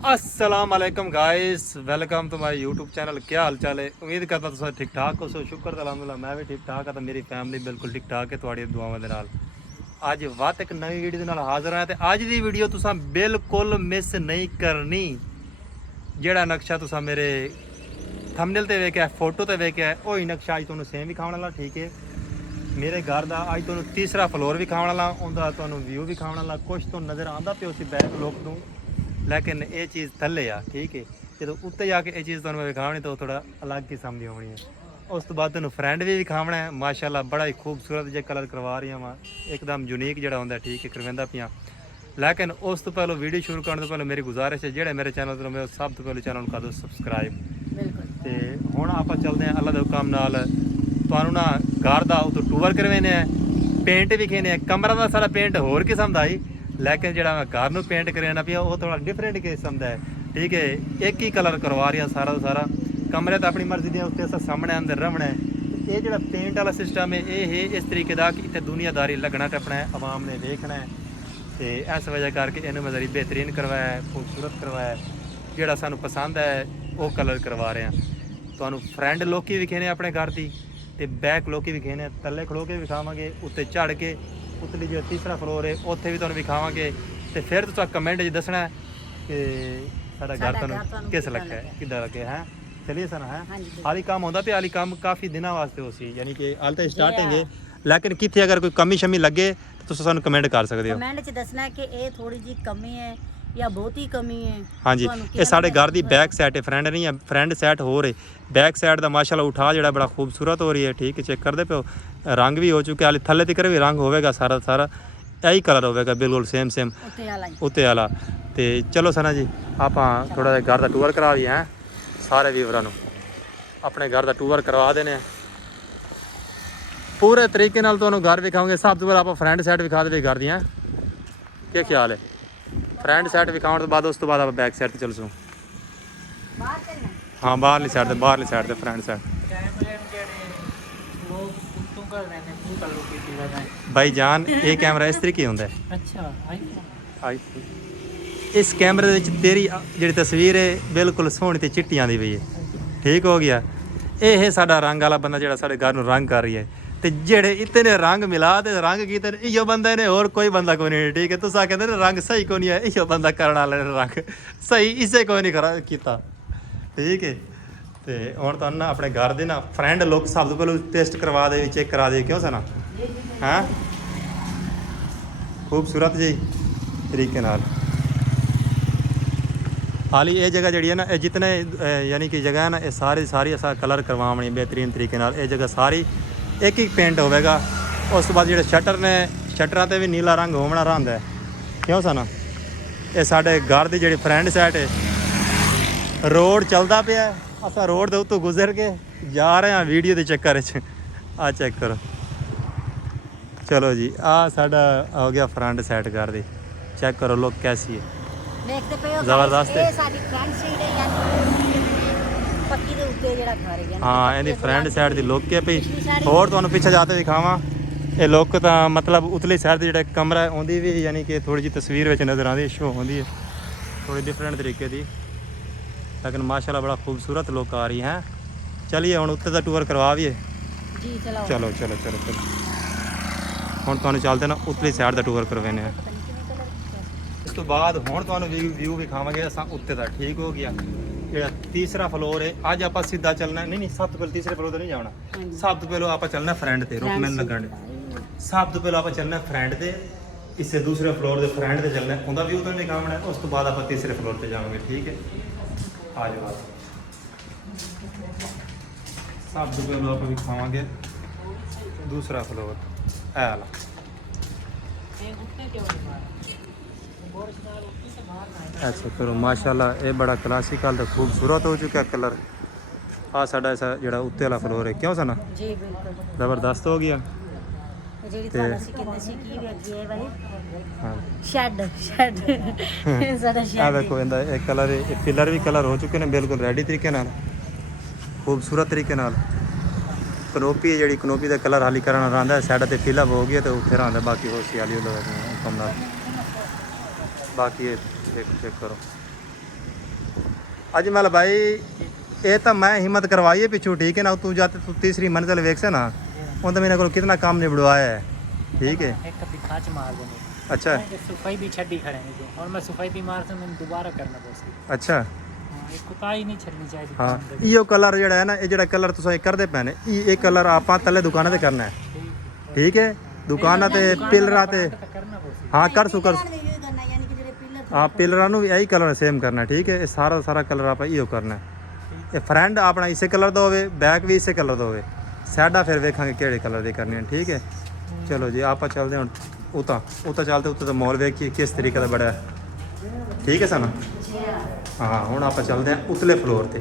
अस्सलाम वालेकुम guys, welcome to my YouTube channel. क्या हाल चाल है? उम्मीद करता तुम ठीक ठाक हो। सो शुक्र अलहमदुलिल्लाह मैं भी ठीक ठाक हाँ। तो मेरी फैमिली बिल्कुल ठीक ठाक है तुहाड़ी दुआवां दे नाल। अज वत एक नवी वीडियो दे नाल हाज़र है। तो अज दी वीडियो तुसां बिल्कुल मिस नहीं करनी। जेड़ा नक्शा तुसां मेरे थंबनेल ते वेख्या, फोटो ते वेख्या, वही नक्शा अज तुहानूं सेम विखाउण वाला। ठीक है, मेरे घर का अज तुहानूं तीसरा फ्लोर विखाउण वाला, उहदा तुहानूं व्यू विखाउण वाला। कुछ तो नज़र आंदा पियो सी बैक लुक तो, लेकिन ये चीज़ थले आ। ठीक है, जो उत्ते जाके ये चीज़ तुहानूं विखावनी तो थोड़ा अलग किस्म की होनी है। उस तो बाद तुहानूं फ्रेंड भी विखावना है। माशाल्लाह बड़ा ही खूबसूरत जो कलर करवा रही वा, एकदम यूनीक जोड़ा होंगे। ठीक है, करवांदा पिया। लेकिन उस तो पहले वीडियो शुरू करने तो पहले मेरी गुजारिश है, जो मेरे चैनल तो सब तो पहले चैनल कर दो सबसक्राइब। तो हुण आप चलते हैं अल्लाह के हुक्म नाल तुहानूं ना घर का उतो टूर करवाने हैं, पेंट विखेने। कमरा का सारा पेंट होर किस्म का ही, लेकिन जो मैं घर में पेंट कराना पिया वो थोड़ा डिफरेंट किस्म का है। ठीक है, एक ही कलर करवा रही सारा तो सारा। कमरे तो अपनी मर्जी के उत्ते सामने अंदर रवना है। ये जो पेंट वाला सिस्टम है ये है इस तरीके का कि इतने दुनियादारी लगना टपना है, आवाम ने देखना है। तो इस वजह करके इन्हें मैं बेहतरीन करवाया है, खूबसूरत करवाया है। जोड़ा सानू पसंद है वो कलर करवा रहे हैं। तो फ्रंट लोकी विखेने अपने घर की, तो बैक लोकी विखेने। थले खड़ो के विखावे, उत्ते चढ़ के उतली जो तीसरा फ्लोर है उत्थे भी तुहानूं विखावांगे। तो फिर तुसीं कमेंट च दसना कि साडा घर तुहानूं किस लग्या है, किद्दां लग्या है। चलिए सर है हाली काम होंदा पे, हाली काम काफ़ी दिनों वास्ते हो सी, यानी कि हाल तो स्टार्टिंग है। लेकिन कितने अगर कोई कमी शमी लगे तो तुसीं सानूं कमेंट कर सकते हो। कमेंट च दसना है कि ये थोड़ी जी कमी है या बहुत ही कमी है। हाँ जी, ये साढ़े घर की बैक साइड है, फ्रंट नहीं है। फ्रंट साइड हो रही, बैक साइड का माशाल्लाह उठा जो बड़ा खूबसूरत हो रही है। ठीक है, चेक करते पे, रंग भी हो चुके, हाले थले तक भी रंग होगा सारा सारा यही कलर होगा बिल्कुल सेम सेम उत्ते वाला। तो चलो सना जी आप थोड़ा जिहा घर का टूर करा भी हैं सारे व्यूवरां नूं। अपने घर का टूर करवा देने पूरे तरीके नाल, तुहानूं घर विखाओगे। सब तो पहले आप फ्रंट साइड विखा दे घर दियां, क्या ख्याल है? फ्रंट साइड विखाउण तो बाद उस तो बाद आप बैक साइड चल सो। हाँ बाहरली साइड ते फ्रंट साइड। भाई जान ये कैमरा इस तरीके होंदा है। अच्छा, इस कैमरे दे विच तेरी जिहड़ी तस्वीर है बिल्कुल सोहनी ते चिट्टी आंदी पई है। ठीक हो गया, ये है साडा रंग वाला बंदा जिहड़ा साडे घर नूं रंग कर रही है। तो जेड़े इतने रंग मिला ते रंग कीते इयो बंदा ने, और कोई बंदा कोई नहीं। ठीक है, तुस कहते ने रंग सही कोई नहीं है, इयो बंदा करने वाले ने रंग सही इसे कोई नहीं करा कीता। ठीक है, तो हुण तुहानूं ना अपने घर दे ना फ्रंट लुक सब तो पहले टेस्ट करवा दे, चेक करा दे। क्यों सना हैं खूबसूरत जी तरीके नाल। हाली ये जगह जी है ना, जितने यानी कि जगह है ना, ये सारी सारी असा कलर करवावनी बेहतरीन तरीके नाल। ये जगह सारी एक ही पेंट होगा। उस तो बाद जो शटर ने, शटरां ते भी नीला रंग होना रहा है। क्यों सना ये साढ़े घर की जी फ्रंट साइड है, रोड चलता पाया, असा रोड के उत्तों गुजर के जा रहे हैं वीडियो के चक्कर च। आ चेक करो, चलो जी आ साडा हो गया फ्रंट साइड घर की। चेक करो लुक कैसी है, जबरदस्त है। हाँ इहदी फ्रंट साइड की लुक है पई। होर तुहानूं पिछे जाते दिखावां, ये लुक तो मतलब उतली साइड जो कमरा है उहदी भी यानी कि थोड़ी जी तस्वीर में नज़र आती शो होती है थोड़ी डिफरेंट तरीके की। लेकिन माशाल्लाह बड़ा खूबसूरत लुक आ रही है। चलिए हुण उत्ते दा टूर करवा भी है। चलो चलो चलो चलो चलो हुण तुहानूं चलते ना उतली साइड का टूर करवाने हैं। उस तो बाद हुण तुहानूं व्यू विखावांगे असां उत्ते दा। ठीक हो गया, जो तीसरा फ्लोर है अज आप सीधा चलना नहीं, सब तो पहले तीसरे फ्लोर तो नहीं जाना। सब तो पहले आप चलना फ्रंट से, रुक मैंने लगन। सब तो पहले आप चलना फ्रंट से, इससे दूसरे फ्लोर के फ्रंट से चलना, उनका व्यू तो विखावना है। उस तो बाद आप तीसरे फ्लोर पर जाओगे। ठीक है, आ जाओ आप। सब तो पहले आप विखावांगे दूसरा फ्लोर ऐ वाला। ऐसा करो माशाल्लाह ये बड़ा क्लासिकल तो खूबसूरत हो चुका कलर। आ साडा ऐसा जो उत्ते वाला फ्लोर है। क्यों सना जी बिल्कुल जबरदस्त हो गया। देखो एक कलर पिलर भी कलर हो चुके हैं बिल्कुल रेडी तरीके नाल, खूबसूरत तरीके नाल। कनोपी जी कनोपी का कलर हाली करना रहा है, साइड से फिलअप हो गया तो उत्थे रहा, बाकी हो सियाली कम बाकी ये चेक करो अजमल भाई ये तो मैं हिम्मत करवाई है पिछू ठीक है ना तू जाते तू तीसरी मंजिल वेख से ना उन तो मेरे को कितना काम निबड़वाया है ठीक है एक कभी खाच मार देने अच्छा सफाई भी छड़ी खड़े नहीं और मैं सफाई भी मार से मैंने दोबारा करना पड़सी अच्छा एक कुताई नहीं छड़नी चाहिए हाँ यो कलर जड़ा है ना ये जड़ा कलर तुसा करदे पैने ये कलर आप तले दुकाना ते करना है ठीक है दुकाना ते पिलरा ते करना पड़सी हाँ कर सु कर ਇਹਦੇ ਨਾਲ ਵੀ ਇਹੋ ਹੀ ਕਰਨਾ ਯਾਨੀ ਕਿ ਜਿਹੜੇ ਪਿੱਲਰ हाँ पिलरा नु भी यही कलर सेम करना है ठीक है ये सारा सारा कलर आप इो करना है ये फ्रंट अपना इसे कलर ਦਾ ਹੋਵੇ बैक भी इसे कलर ਦਾ ਹੋਵੇ ਸਾਡਾ ਫਿਰ ਵੇਖਾਂਗੇ ਕਿਹੜੇ ਕਲਰ ਦੀ ਕਰਨੀ ਹੈ ਠੀਕ ਹੈ ਚਲੋ ਜੀ ਆਪਾਂ ਚੱਲਦੇ ਹਾਂ ਉਤਾ ਚੱਲਦੇ ਉੱਤੇ ਤਾਂ ਮੋਲ ਵੇਖੀਏ ਕਿਸ ਤਰੀਕੇ ਦਾ ਬੜਾ ਠੀਕ ਹੈ ਸਾਨੂੰ ਹਾਂ ਹੁਣ ਆਪਾਂ ਚੱਲਦੇ ਹਾਂ ਉਤਲੇ ਫਲੋਰ ਤੇ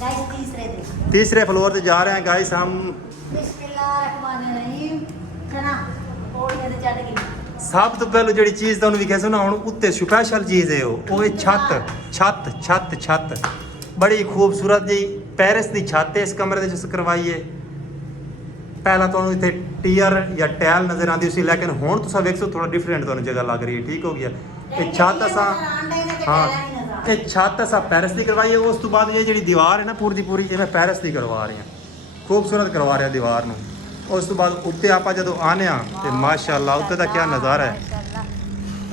ਗਾਇਸ तीसरे फ्लोर ਤੇ ਜਾ ਰਹੇ ਹਾਂ ਗਾਇਸ हम ਬਿਸਮਿਲ੍ਲਾਹਿਰਰਹਿਮਾਨਿਰਰਹੀਮ ਕਨਾ ਪੌੜੀਆਂ ਤੇ ਚੜ੍ਹ ਗਈ ਸਭ ਤੋਂ ਪਹਿਲਾਂ ਜਿਹੜੀ ਚੀਜ਼ ਤੁਹਾਨੂੰ ਵੀ ਕਹਿ ਨਾ ਹੁਣ ਉੱਤੇ ਸਪੈਸ਼ਲ ਚੀਜ਼ ਹੈ ਉਹ ਇਹ ਛੱਤ ਬੜੀ ਖੂਬਸੂਰਤ ਜੀ ਪੈਰਿਸ ਦੀ ਛੱਤ ਹੈ ਇਸ ਕਮਰੇ ਦੇ ਵਿੱਚ ਕਰਵਾਈ ਹੈ ਪਹਿਲਾਂ ਤੁਹਾਨੂੰ ਇੱਥੇ ਟੀਅਰ ਜਾਂ ਟੈਲ ਨਜ਼ਰ ਆਉਂਦੀ ਸੀ ਲੇਕਿਨ ਹੁਣ ਤੁਸੀਂ ਵੇਖੋ ਥੋੜਾ ਡਿਫਰੈਂਟ ਤੁਹਾਨੂੰ ਜਗ੍ਹਾ ਲੱਗ ਰਹੀ ਹੈ ਠੀਕ ਹੋ ਗਿਆ ਇਹ ਛੱਤ ਅਸਾਂ ਹਾਂ ਇਹ ਛੱਤ ਅਸਾਂ ਪੈਰਿਸ ਦੀ ਕਰਵਾਈ ਹੈ ਉਸ ਤੋਂ ਬਾਅਦ ਇਹ ਜਿਹੜੀ ਦੀਵਾਰ ਹੈ ਨਾ ਪੂਰੀ ਦੀ ਪੂਰੀ ਇਹ ਮੈਂ ਪੈਰਿਸ ਦੀ ਕਰਵਾ ਰਹੀ ਹਾਂ ਖੂਬਸੂਰਤ ਕਰਵਾ ਰਿਹਾ ਦੀਵਾਰ ਨੂੰ ਉਸ ਤੋਂ ਬਾਅਦ ਉੱਤੇ ਆਪਾਂ ਜਦੋਂ ਆਨੇ ਆ ਤੇ ਮਾਸ਼ਾਅੱਲਾ ਉੱਤੇ ਦਾ ਕੀ ਨਜ਼ਾਰਾ ਹੈ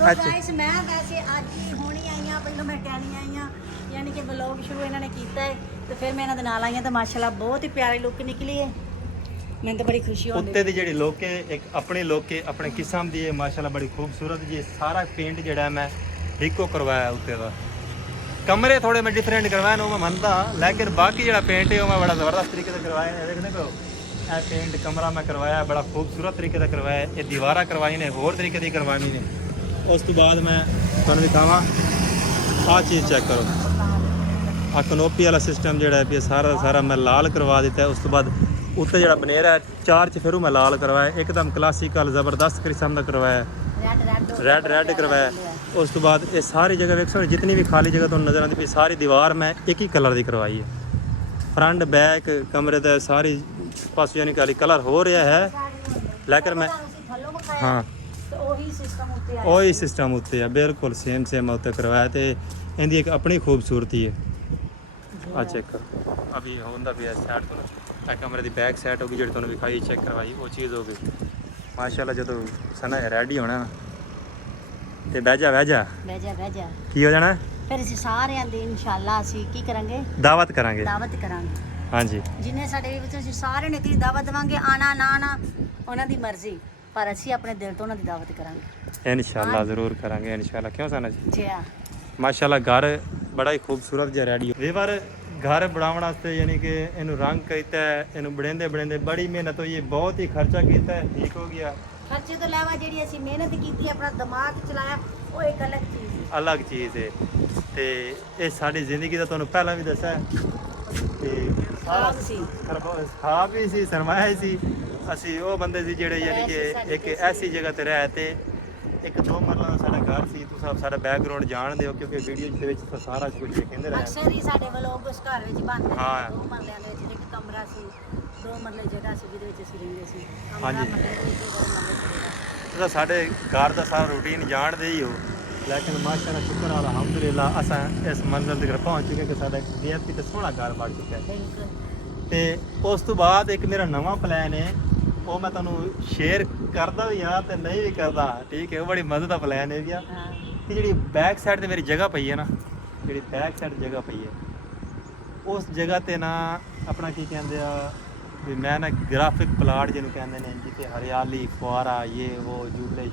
तो गाइस मैं वैसे आज ही होनी आई हाँ पहले मैं कहनी आई हाँ यानी कि व्लॉग शुरू इन्होंने किया है तो फिर मैं इन्होंने नाल आई हाँ तो माशाल्लाह बहुत ही प्यारी लुक निकली है मैंने तो बड़ी खुशी होती ਉੱਤੇ ਦੀ ਜਿਹੜੀ ਲੋਕ ਹੈ ਇੱਕ ਆਪਣੇ ਲੋਕ ਹੈ ਆਪਣੇ ਕਿਸਮ ਦੀ ਹੈ ਮਾਸ਼ਾਅੱਲਾ ਬੜੀ ਖੂਬਸੂਰਤ ਜੀ ਸਾਰਾ ਪੇਂਟ ਜਿਹੜਾ ਮੈਂ ਇੱਕੋ ਕਰਵਾਇਆ ਉੱਤੇ ਦਾ ਕਮਰੇ ਥੋੜੇ ਮੈਂ ਡਿਫਰੈਂਟ ਕਰਵਾਏ ਨੇ ਉਹ ਮੈਂ ਮੰਨਦਾ ਲੇਕਿਨ ਬਾਕੀ ਜਿਹੜਾ ਪੇਂਟ ਹੈ ਉਹ ਮੈਂ ਬੜਾ ਜ਼ਬਰਦਸਤ ਤਰੀਕੇ ਨਾਲ ਕਰਵਾਇਆ ਹੈ ਦੇਖਦੇ ਪਓ ਇਹ ਪੇਂਟ ਕਮਰਾ ਮੈਂ ਕਰਵਾਇਆ ਬੜਾ ਖੂਬਸੂਰਤ ਤਰੀਕੇ ਨਾਲ ਕਰਵਾਇਆ ਇਹ ਦੀਵਾਰਾਂ ਕਰਵਾਈ ਨੇ ਹੋਰ ਤਰੀਕੇ ਦੀ ਕਰਵਾਈ ਨੇ ਉਸ ਤੋਂ ਬਾਅਦ ਮੈਂ ਤੁਹਾਨੂੰ ਦਿਖਾਵਾਂ ਆਹ ਚੀਜ਼ ਚੈੱਕ ਕਰੋ ਆ ਕਨੋਪੀ ਵਾਲਾ ਸਿਸਟਮ ਜਿਹੜਾ ਹੈ ਵੀ ਸਾਰਾ ਸਾਰਾ ਮੈਂ ਲਾਲ ਕਰਵਾ ਦਿੱਤਾ ਉਸ ਤੋਂ ਬਾਅਦ ਉੱਤੇ ਜਿਹੜਾ ਬਨੇਰਾ ਹੈ ਚਾਰ ਚਫੇਰੂ ਮੈਂ ਲਾਲ ਕਰਵਾਇਆ ਇੱਕਦਮ ਕਲਾਸੀਕਲ ਜ਼ਬਰਦਸਤ ਕਿਸਮ ਦਾ ਕਰਵਾਇਆ ਰੈਡ ਕਰਵਾਇਆ ਉਸ ਤੋਂ ਬਾਅਦ ਇਹ ਸਾਰੀ ਜਗ੍ਹਾ ਵੇਖੋ ਜਿੰਨੀ ਵੀ ਖਾਲੀ ਜਗ੍ਹਾ ਤੁਹਾਨੂੰ ਨਜ਼ਰ ਆਉਂਦੀ ਪਈ ਸਾਰੀ ਦੀਵਾਰ ਮੈਂ ਇੱਕ ਹੀ ਕਲਰ ਦੀ ਕਰਵਾਈ ਹੈ ਫਰੰਟ ਬੈਕ ਕਮਰੇ ਦਾ ਸਾਰੀ ਪਾਸੇ ਯਾਨੀ ਕਿ ਕਲਰ ਹੋ ਰਿਹਾ ਹੈ ਲੇਕਿਨ ਮੈਂ ਹਾਂ ਉਹੀ ਸਿਸਟਮ ਉੱਤੇ ਹੈ ਬਿਲਕੁਲ ਸੇਮ ਉੱਤੇ ਕਰਵਾਇਆ ਤੇ ਇਹਦੀ ਇੱਕ ਆਪਣੀ ਖੂਬਸੂਰਤੀ ਹੈ ਆ ਚੈੱਕ ਕਰੋ ਅਭੀ ਹੁੰਦਾ ਵੀ ਸਟਾਰਟ ਕਰੋ ਇਹ ਕਮਰੇ ਦੀ ਬੈਕ ਸਾਈਡ ਹੋ ਗਈ ਜਿਹੜੀ ਤੁਹਾਨੂੰ ਵਿਖਾਈ ਚੈੱਕ ਕਰਵਾਈ ਉਹ ਚੀਜ਼ ਹੋ ਗਈ ਮਾਸ਼ਾਅੱਲਾ ਜਦੋਂ ਸਨਾ ਰੈਡੀ ਹੋਣਾ ਨਾ ਤੇ ਬਹਿ ਜਾ ਕੀ ਹੋ ਜਾਣਾ ਫਿਰ ਅਸੀਂ ਸਾਰਿਆਂ ਦੀ ਇਨਸ਼ਾਅੱਲਾ ਅਸੀਂ ਕੀ ਕਰਾਂਗੇ ਦਾਵਤ ਕਰਾਂਗੇ ਹਾਂਜੀ ਜਿੰਨੇ ਸਾਡੇ ਵਿੱਚ ਅਸੀਂ ਸਾਰਿਆਂ ਨੂੰ ਇੱਕ ਦਾਵਤ ਦੇਵਾਂਗੇ ਆਣਾ ਨਾ ਆਣਾ ਉਹਨਾਂ ਦੀ ਮਰਜ਼ੀ ਪਰ ਅਸੀਂ ਆਪਣੇ ਦਿਲ ਤੋਂ ਉਹਨਾਂ ਦੀ ਦਾਵਤ ਕਰਾਂਗੇ ਇਨਸ਼ਾਅੱਲਾ ਜ਼ਰੂਰ ਕਰਾਂਗੇ ਇਨਸ਼ਾਅੱਲਾ ਕਿਉਂ ਸਨਾ ਜੀ ਹਾਂ ਮਾਸ਼ਾਅੱਲਾ ਘਰ ਬੜਾ ਹੀ ਖੂਬਸੂਰਤ ਜਿਹਾ ਰੈਡੀ ਵੀਰ ਘਰ ਬਣਾਉਣ ਵਾਸਤੇ ਯਾਨੀ ਕਿ ਇਹਨੂੰ ਰੰਗ ਕੀਤਾ ਹੈ ਇਹਨੂੰ ਬਣਾਉਂਦੇ ਬੜੀ ਮਿਹਨਤ ਹੋਈ ਹੈ ਬਹੁਤ ਹੀ ਖਰਚਾ ਕੀਤਾ ਹੈ ਠੀਕ ਹੋ ਗਿਆ ਖਰਚੇ ਤੋਂ ਇਲਾਵਾ ਜਿਹੜੀ ਅਸੀਂ ਮਿਹਨਤ ਕੀਤੀ ਆਪਣਾ ਦਿਮਾਗ ਚਲਾਇਆ ਉਹ ਇੱਕ ਅਲੱਗ ਚੀਜ਼ ਹੈ ਤੇ ਇਹ ਸਾਡੀ ਜ਼ਿੰਦਗੀ ਦਾ ਤੁਹਾਨੂੰ ਪਹਿਲਾਂ ਵੀ ਦੱਸਿਆ ਤੇ ਸਾਰਾ ਖਾਬ ਵੀ ਸੀ ਸਰਮਾਇਆ ਹੀ ਸੀ ਅਸੀਂ ਉਹ ਬੰਦੇ ਸੀ ਜਿਹੜੇ ਯਾਨੀ ਕਿ ਇੱਕ ਐਸੀ ਜਗ੍ਹਾ ਤੇ ਰਹਿ ਤੇ ਇੱਕ ਦੋ ਮਰਲਾ ਦਾ ਸਾਡਾ ਘਰ ਸੀ ਤੁਸੀਂ ਸਾਡਾ ਬੈਕਗ੍ਰਾਉਂਡ ਜਾਣਦੇ ਹੋ ਕਿਉਂਕਿ ਵੀਡੀਓ ਦੇ ਵਿੱਚ ਤਾਂ ਸਾਰਾ ਕੁਝ ਕਹਿੰਦੇ ਰਹੇ ਅਕਸਰ ਹੀ ਸਾਡੇ ਵਲੋਗ ਉਸ ਘਰ ਵਿੱਚ ਬਣਦੇ ਹਾਂ। ਦੋ ਮਰਲਿਆਂ ਦੇ ਵਿੱਚ ਇੱਕ ਕਮਰਾ ਸੀ ਦੋ ਮਰਲੇ ਜਗ੍ਹਾ ਸੀ ਜਿਹਦੇ ਵਿੱਚ ਅਸੀਂ ਰਹਿੰਦੇ ਸੀ ਹਾਂਜੀ। ਤੁਸੀਂ ਸਾਡੇ ਘਰ ਦਾ ਸਾਰਾ ਰੂਟੀਨ ਜਾਣਦੇ ਹੀ ਹੋ ਲੇਕਿਨ ਮਾਸ਼ਾਅੱਲਾ ਸ਼ੁਕਰ ਅਲਹਮਦੁਲਿਲਾ ਅਸਾਂ ਇਸ ਮੰਜ਼ਿਲ ਤੱਕ ਪਹੁੰਚ ਚੁੱਕੇ ਕਿ ਸਾਡਾ ਬੇਅੰਤੀ ਤੇ ਸੋਹਣਾ ਘਰ ਬਣ ਚੁੱਕਾ ਹੈ ਤੇ ਉਸ ਤੋਂ ਬਾਅਦ ਇੱਕ ਮੇਰਾ ਨਵਾਂ ਪਲਾਨ ਹੈ ਉਹ ਮੈਂ ਤੁਹਾਨੂੰ ਸ਼ੇਅਰ ਕਰਦਾ ਵੀ ਹਾਂ ਤੇ ਨਹੀਂ ਵੀ ਕਰਦਾ ਠੀਕ ਹੈ ਉਹ ਬੜੀ ਮਜ਼ੇ ਦਾ ਪਲਾਨ ਹੈ ਵੀ ਆ ਕਿ ਜਿਹੜੀ ਬੈਕ ਸਾਈਡ ਤੇ ਮੇਰੀ ਜਗ੍ਹਾ ਪਈ ਹੈ ਨਾ ਜਿਹੜੀ ਬੈਕ ਸਾਈਡ ਜਗ੍ਹਾ ਪਈ ਹੈ ਉਸ ਜਗ੍ਹਾ ਤੇ ਨਾ ਆਪਣਾ ਕੀ ਕਹਿੰਦੇ ਆ ਵੀ ਮੈਂ ਨਾ ਗ੍ਰਾਫਿਕ ਪਲਾਟ ਜਿਹਨੂੰ ਕਹਿੰਦੇ ਨੇ ਜਿੱਥੇ ਹਰਿਆਲੀ ਫੁਆਰਾ ਇਹ ਉਹ ਝੂਲੇ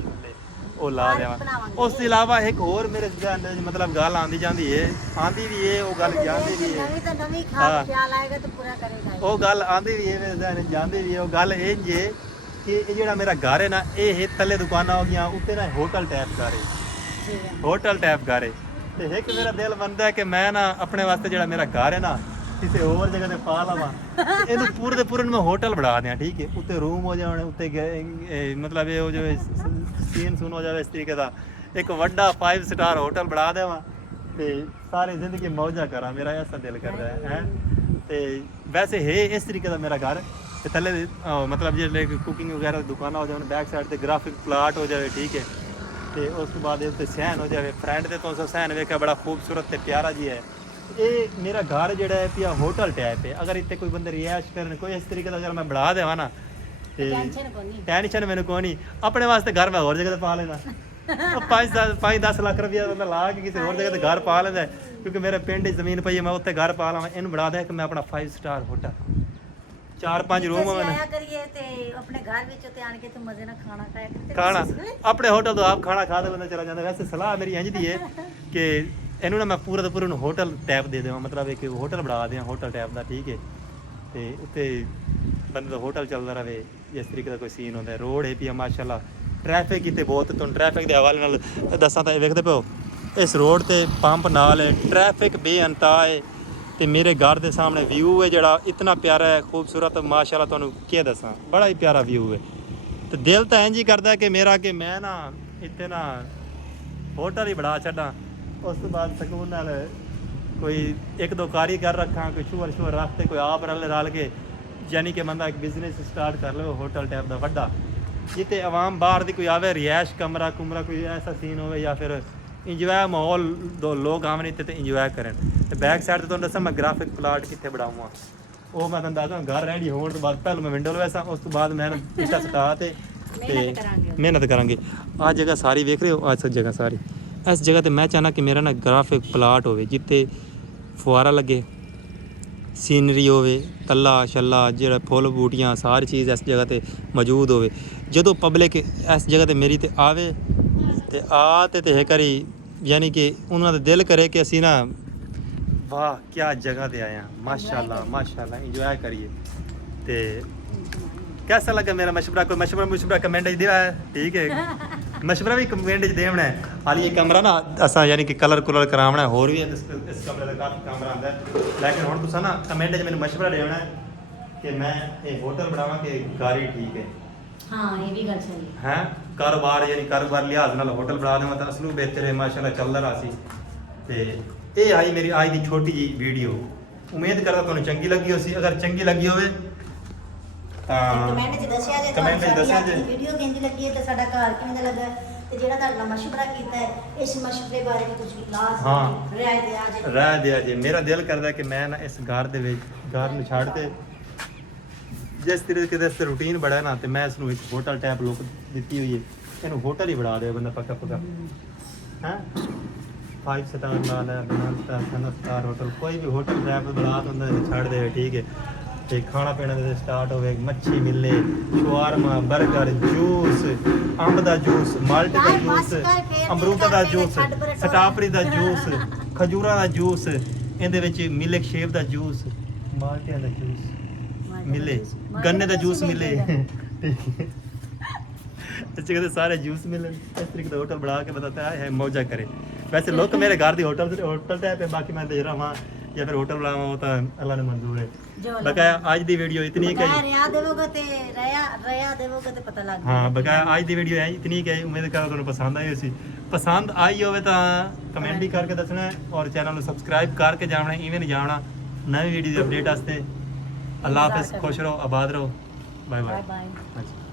ਉਹ ਲਾ ਦੇਵਾਂ ਉਸ ਤੋਂ ਇਲਾਵਾ ਇੱਕ ਹੋਰ ਮੇਰੇ ਜ਼ਿਹਨ ਵਿੱਚ ਮਤਲਬ ਗੱਲ ਆਉਂਦੀ ਜਾਂਦੀ ਹੈ ਆਉਂਦੀ ਵੀ ਇਹ ਉਹ ਗੱਲ ਜਾਂਦੀ ਵੀ ਹੈ ਨਵੀਂ ਤਾਂ ਨਵੀਂ ਖਿਆਲ ਆਏਗਾ ਤਾਂ ਪੂਰਾ ਕਰੇਗਾ ਉਹ ਗੱਲ ਆਉਂਦੀ ਵੀ ਹੈ ਮੇਰੇ ਜ਼ਿਹਨ ਵਿੱਚ ਜਾਂਦੀ ਵੀ ਹੈ ਉਹ ਗੱਲ ਇਹ ਜੇ ਕਿ ਇਹ ਜਿਹੜਾ ਮੇਰਾ ਘਰ ਹੈ ਨਾ ਇਹ ਥੱਲੇ ਦੁਕਾਨਾਂ ਹੋ ਗਈਆਂ ਉੱਤੇ ਨਾ ਹੋਟਲ ਟਾਈਪ ਘਰ ਹੈ ਤੇ ਇੱਕ ਮੇਰਾ ਦਿਲ ਮੰਨਦਾ ਕਿ ਮੈਂ ਨਾ ਆਪਣੇ ਵਾਸਤੇ ਜਿਹੜਾ ਮੇਰਾ ਘਰ ਹੈ ਨਾ ਕਿਸੇ ਹੋਰ ਜਗ੍ਹਾ ਤੇ ਪਾ ਲਵਾਂ ਇਹਨੂੰ ਪੂਰੇ ਦੇ ਪੂਰੇ ਮੈਂ ਹੋਟਲ ਬਣਾ ਦਿਆਂ ਠੀਕ ਹੈ ਉੱਤੇ ਰੂਮ ਹੋ ਜਾਣ ਉੱਤੇ ਮਤਲਬ ਇਹ ਹੋ ਜਾਵੇ ਸੀਨ ਸੁਣ ਹੋ ਜਾਵੇ ਇਸ ਤਰੀਕੇ ਦਾ ਇੱਕ ਵੱਡਾ 5 ਸਟਾਰ ਹੋਟਲ ਬਣਾ ਦੇਵਾਂ ਤੇ ਸਾਰੀ ਜ਼ਿੰਦਗੀ ਮੌਜਾਂ ਕਰਾਂ ਮੇਰਾ ਐਸਾ ਦਿਲ ਕਰਦਾ ਹੈ ਤੇ ਵੈਸੇ ਹੈ ਇਸ ਤਰੀਕੇ ਦਾ ਮੇਰਾ ਘਰ ਤੇ ਥੱਲੇ ਮਤਲਬ ਜਿਹੜੇ ਕੁਕਿੰਗ ਵਗੈਰਾ ਦੀ ਦੁਕਾਨਾਂ ਹੋ ਜਾਣ ਬੈਕ ਸਾਈਡ ਤੇ ਗ੍ਰਾਫਿਕ ਪਲਾਟ ਹੋ ਜਾਵੇ ਠੀਕ ਹੈ ਤੇ ਉਸ ਤੋਂ ਬਾਅਦ ਇਹ ਉੱਤੇ ਸਹਿਨ ਹੋ ਜਾਵੇ ਫਰੰਟ ਤੇ ਤੋਂ ਸਹਿਨ ਵੇਖਿਆ ਬੜਾ ਖੂਬਸੂਰਤ ਤੇ ਪਿਆਰਾ ਜੀ ਹੈ ਇਹ ਮੇਰਾ ਘਰ ਜਿਹੜਾ ਹੈ ਪਿਆ ਹੋਟਲ ਟਾਈਪ ਹੈ। ਅਗਰ ਇੱਥੇ ਕੋਈ ਬੰਦਾ ਰਿਹਾਇਸ਼ ਕਰਨ ਕੋਈ ਇਸ ਤਰੀਕੇ ਦਾ ਅਗਰ ਮੈਂ ਬਣਾ ਦੇਵਾਂ ਨਾ ਤੇ ਟੈਨਸ਼ਨ ਕੋਈ ਨਹੀਂ। ਟੈਨਸ਼ਨ ਮੈਨੂੰ ਕੋਈ ਨਹੀਂ। ਆਪਣੇ ਵਾਸਤੇ ਘਰ ਮੈਂ ਹੋਰ ਜਗ੍ਹਾ ਤੇ ਪਾ ਲੈਣਾ। ਉਹ 5-10 ਲੱਖ ਰੁਪਇਆ ਬੰਦਾ ਲਾ ਕੇ ਕਿਸੇ ਹੋਰ ਜਗ੍ਹਾ ਤੇ ਘਰ ਪਾ ਲੈਂਦਾ ਕਿਉਂਕਿ ਮੇਰੇ ਪਿੰਡ 'ਚ ਜ਼ਮੀਨ ਪਈ ਹੈ, ਮੈਂ ਉੱਥੇ ਘਰ ਪਾ ਲਵਾਂ। ਇਹਨੂੰ ਬਣਾ ਦੇ ਕਿ ਮੈਂ ਆਪਣਾ 5 ਸਟਾਰ ਹੋਟਲ 4-5 ਰੂਮ ਹੋਣ ਆਇਆ ਕਰੀਏ ਤੇ ਆਪਣੇ ਘਰ ਵਿੱਚ ਤੇ ਆਣ ਕੇ ਤੇ ਮਜ਼ੇ ਨਾਲ ਖਾਣਾ ਖਾਇਆ ਕਰੀਏ। ਖਾਣਾ ਆਪਣੇ ਹੋਟਲ ਤੋਂ ਆਪ ਖਾਣਾ ਖਾ ਕੇ ਬੰਦਾ ਚਲਾ ਜਾਂਦਾ। ਵੈਸੇ ਸਲਾਹ ਮੇਰੀ ਇੰਝ ਦੀ ਹੈ ਕਿ ਇਹਨੂੰ ਨਾ ਮੈਂ ਪੂਰਾ ਦਾ ਪੂਰਾ ਨੂੰ ਹੋਟਲ ਟਾਈਪ ਦੇ ਦੇਵਾਂ, ਮਤਲਬ ਇੱਕ ਹੋਟਲ ਬਣਾ ਦਿਆਂ ਹੋਟਲ ਟਾਈਪ ਦਾ, ਠੀਕ ਹੈ। ਤੇ ਉੱਤੇ ਬੰਦੇ ਦਾ ਹੋਟਲ ਚੱਲਦਾ ਰਹੇ ਜਿਸ ਤਰੀਕੇ ਦਾ ਕੋਈ ਸੀਨ ਹੁੰਦਾ। ਰੋਡ ਹੈ ਪਿਆ ਮਾਸ਼ਾਅੱਲਾ, ਟ੍ਰੈਫਿਕ ਕਿਤੇ ਬਹੁਤ। ਤੁਹਾਨੂੰ ਟ੍ਰੈਫਿਕ ਦੇ ਹਵਾਲੇ ਨਾਲ ਦੱਸਾਂ ਤਾਂ ਇਹ ਵੇਖਦੇ ਪਿਓ ਇਸ ਰੋਡ ਤੇ ਪੰਪ ਨਾਲ ਹੈ, ਟ੍ਰੈਫਿਕ ਬੇਅੰਤਾ ਹੈ ਤੇ ਮੇਰੇ ਘਰ ਦੇ ਸਾਹਮਣੇ ਵਿਊ ਹੈ ਜਿਹੜਾ ਇਤਨਾ ਪਿਆਰਾ ਹੈ, ਖੂਬਸੂਰਤ ਮਾਸ਼ਾਅੱਲਾ। ਤੁਹਾਨੂੰ ਕੀ ਦੱਸਾਂ, ਬੜਾ ਹੀ ਪਿਆਰਾ ਵਿਊ ਹੈ। ਤੇ ਦਿਲ ਤਾਂ ਇੰਝ ਹੀ ਕਰਦਾ ਕਿ ਮੇਰਾ ਕਿ ਮੈਂ ਨਾ ਇੱਥੇ ਨਾ ਹੋਟਲ ਹੀ ਬਣਾ ਛੱਡਾਂ, ਉਸ ਤੋਂ ਬਾਅਦ ਸਕੂਨ ਨਾਲ ਕੋਈ 1-2 ਕਾਰੀਗਰ ਰੱਖਾਂ, ਕੋਈ ਸ਼ੂਅਰ ਰੱਖ ਤੇ ਕੋਈ ਆਪ ਰਲ ਕੇ ਯਾਨੀ ਕਿ ਬੰਦਾ ਇੱਕ ਬਿਜ਼ਨਸ ਸਟਾਰਟ ਕਰ ਲਵੇ ਹੋਟਲ ਟਾਈਪ ਦਾ ਵੱਡਾ, ਜਿੱਥੇ ਆਵਾਮ ਬਾਹਰ ਦੀ ਕੋਈ ਆਵੇ, ਰਿਹਾਇਸ਼ ਕਮਰਾ ਕੋਈ ਐਸਾ ਸੀਨ ਹੋਵੇ ਜਾਂ ਫਿਰ ਇੰਜੋਏ ਮਾਹੌਲ ਦੋ ਲੋਕ ਆਵਣ ਇੱਥੇ ਤੇ ਇੰਜੋਏ ਕਰਨ। ਤੇ ਬੈਕ ਸਾਈਡ ਤੇ ਤੁਹਾਨੂੰ ਦੱਸਾਂ ਮੈਂ ਗ੍ਰਾਫਿਕ ਪਲਾਟ ਕਿੱਥੇ ਬਣਾਵਾਂ, ਉਹ ਮੈਂ ਤੁਹਾਨੂੰ ਦੱਸਦਾ। ਘਰ ਰੈਡੀ ਹੋਣ ਤੋਂ ਬਾਅਦ ਪਹਿਲਾਂ ਮੈਂ ਵਿੰਡੋ ਲਵਾਸਾਂ, ਉਸ ਤੋਂ ਬਾਅਦ ਮੈਂ ਇੱਟਾਂ ਸਟਾ ਤੇ ਮਿਹਨਤ ਕਰਾਂਗੇ। ਆਹ ਜਗ੍ਹਾ ਸਾਰੀ ਵੇਖ ਰਹੇ ਹੋ, ਆਹ ਜਗ੍ਹਾ ਸਾਰੀ ਇਸ ਜਗ੍ਹਾ ਤੇ ਮੈਂ ਚਾਹਨਾ ਕਿ ਮੇਰਾ ਨਾ ਗ੍ਰਾਫਿਕ ਪਲਾਟ ਹੋਵੇ ਜਿੱਥੇ ਫੁਆਰਾ ਲੱਗੇ, ਸੀਨਰੀ ਹੋਵੇ, ਤੱਲਾ ਛੱਲਾ ਜਿਹੜਾ ਫੁੱਲ ਬੂਟੀਆਂ ਸਾਰੀ ਚੀਜ਼ ਇਸ ਜਗ੍ਹਾ ਤੇ ਮੌਜੂਦ ਹੋਵੇ। ਜਦੋਂ ਪਬਲਿਕ ਇਸ ਜਗ੍ਹਾ ਤੇ ਮੇਰੀ ਤੇ ਆਵੇ ਤੇ ਤੇ ਕਰੀ ਯਾਨੀ ਕਿ ਉਹਨਾਂ ਦਾ ਦਿਲ ਕਰੇ ਕਿ ਅਸੀਂ ਨਾ ਵਾਹ ਕੀ ਜਗ੍ਹਾ ਤੇ ਆਏ ਹਾਂ, ਮਾਸ਼ਾਅੱਲਾ ਇੰਜੋਏ ਕਰੀਏ। ਤੇ कैसा लगा मेरा मशवरा? कोई मशवरा कमेंट दिया है, ठीक है। मशवरा भी कमेंट देवना है। हाल ये कमरा ना असा यानी कि कलर करावना है, होर भी इस कमरे का काफ़ी कमरा आंदा है, लेकिन हुण तुसां ना कमेंट च मैनूं मशवरा देना है कि मैं ये होटल बनावां कि गारी ठीक है। हाँ ये भी गल सही है। कारोबार यानी कारोबार लिहाज नाल होटल बना देवां तां असलू बेहतर है, माशाअल्लाह चलदा रहा सी। ते ये आई मेरी आज दी छोटी जी वीडियो, उम्मीद करदा तुहानूं चंगी लगी होसी। अगर चंगी लगी होवे ਕਮੈਂਟ 'ਚ ਦੱਸਿਆ ਜੇ ਤੁਹਾਨੂੰ ਵੀਡੀਓ ਕਿੰਝ ਲੱਗੀ ਹੈ ਤੇ ਸਾਡਾ ਘਰ ਕਿਵੇਂ ਦਾ ਲੱਗਾ ਤੇ ਜਿਹੜਾ ਤੁਹਾਡਾ ਮਸ਼ਵਰਾ ਕੀਤਾ ਹੈ ਇਸ ਮਸ਼ਵਰੇ ਬਾਰੇ ਵੀ ਤੁਸੀਂ ਲਾਜ਼ਮੀ ਰਾਏ ਦਿਆ ਜੇ। ਮੇਰਾ ਦਿਲ ਕਰਦਾ ਕਿ ਮੈਂ ਨਾ ਇਸ ਘਰ ਦੇ ਵਿੱਚ ਘਰ ਨੂੰ ਛੱਡ ਤੇ ਜਿਸ ਤਰੀਕੇ ਦਾ ਰੂਟੀਨ ਬੜਾ ਨਾ ਤੇ ਮੈਂ ਇਸ ਨੂੰ ਇੱਕ ਹੋਟਲ ਟਾਈਪ ਲੁੱਕ ਦਿੱਤੀ ਹੋਈ ਹੈ। ਇਹਨੂੰ ਹੋਟਲ ਹੀ ਬਣਾ ਦੇ ਬੰਦਾ ਪੱਕਾ ਹੈ। 5 ਸਟਾਰ ਨਾਲ ਹੈ, 7 ਸਟਾਰ ਹੋਟਲ ਕੋਈ ਵੀ ਹੋਟਲ ਟਾਈਪ ਬਣਾ ਦਿੰਦਾ ਛੱਡ ਦੇ, ਠੀਕ ਹੈ। ਤੇ ਖਾਣਾ ਪੀਣਾ ਦੇ ਸਟਾਰਟ ਹੋਵੇ, ਮੱਛੀ ਮਿਲੇ, ਸ਼ਵਾਰਮਾ, 버ਗਰ, ਜੂਸ, ਅੰਬ ਦਾ ਜੂਸ, ਮਾਲਟੇ ਦਾ ਜੂਸ, ਅਮਰੂਦ ਦਾ ਜੂਸ, ਸਟਾਪਰੀ ਦਾ ਜੂਸ, ਖਜੂਰਾਂ ਦਾ ਜੂਸ, ਇਹਦੇ ਵਿੱਚ ਮਿਲਕ ਸ਼ੇਪ ਦਾ ਜੂਸ, ਮਾਲਟਿਆਂ ਦਾ ਜੂਸ ਮਿਲੇ, ਗੰਨੇ ਦਾ ਜੂਸ ਮਿਲੇ, ਇਸ ਜਗ੍ਹਾ ਤੇ ਸਾਰੇ ਜੂਸ ਮਿਲੇ। ਇਸ ਤਰੀਕੇ ਦਾ ਹੋਟਲ ਬਣਾ ਕੇ ਬਤਾਤਾ ਹੈ ਮੌਜਾ ਕਰੇ। ਵੈਸੇ ਲੋਕ ਮੇਰੇ ਘਰ ਦੀ ਹੋਟਲ ਟਾਈਪ ਹੈ, ਬਾਕੀ ਮੈਂ ਦੇਖ ਰਹਾ ਹਾਂ या फिर होटल बनावा वो तो अल्लाह ने मंजूर है। बकाया आज दी वीडियो इतनी ही रया देवोगे ते रया देवोगे ते पता लग। हाँ बकाया आज दी वीडियो है इतनी ही। उम्मीद करो तुहानूं पसंद आई होसी। पसंद आई होवे तां कमेंट भी करके दसना और चैनल नूं सबसक्राइब करके जावना, इवें नहीं जावना। नवी वीडियो दी अपडेट वास्ते अल्लाह हाफिज़, खुश रहो, आबाद रहो, बाय बाय।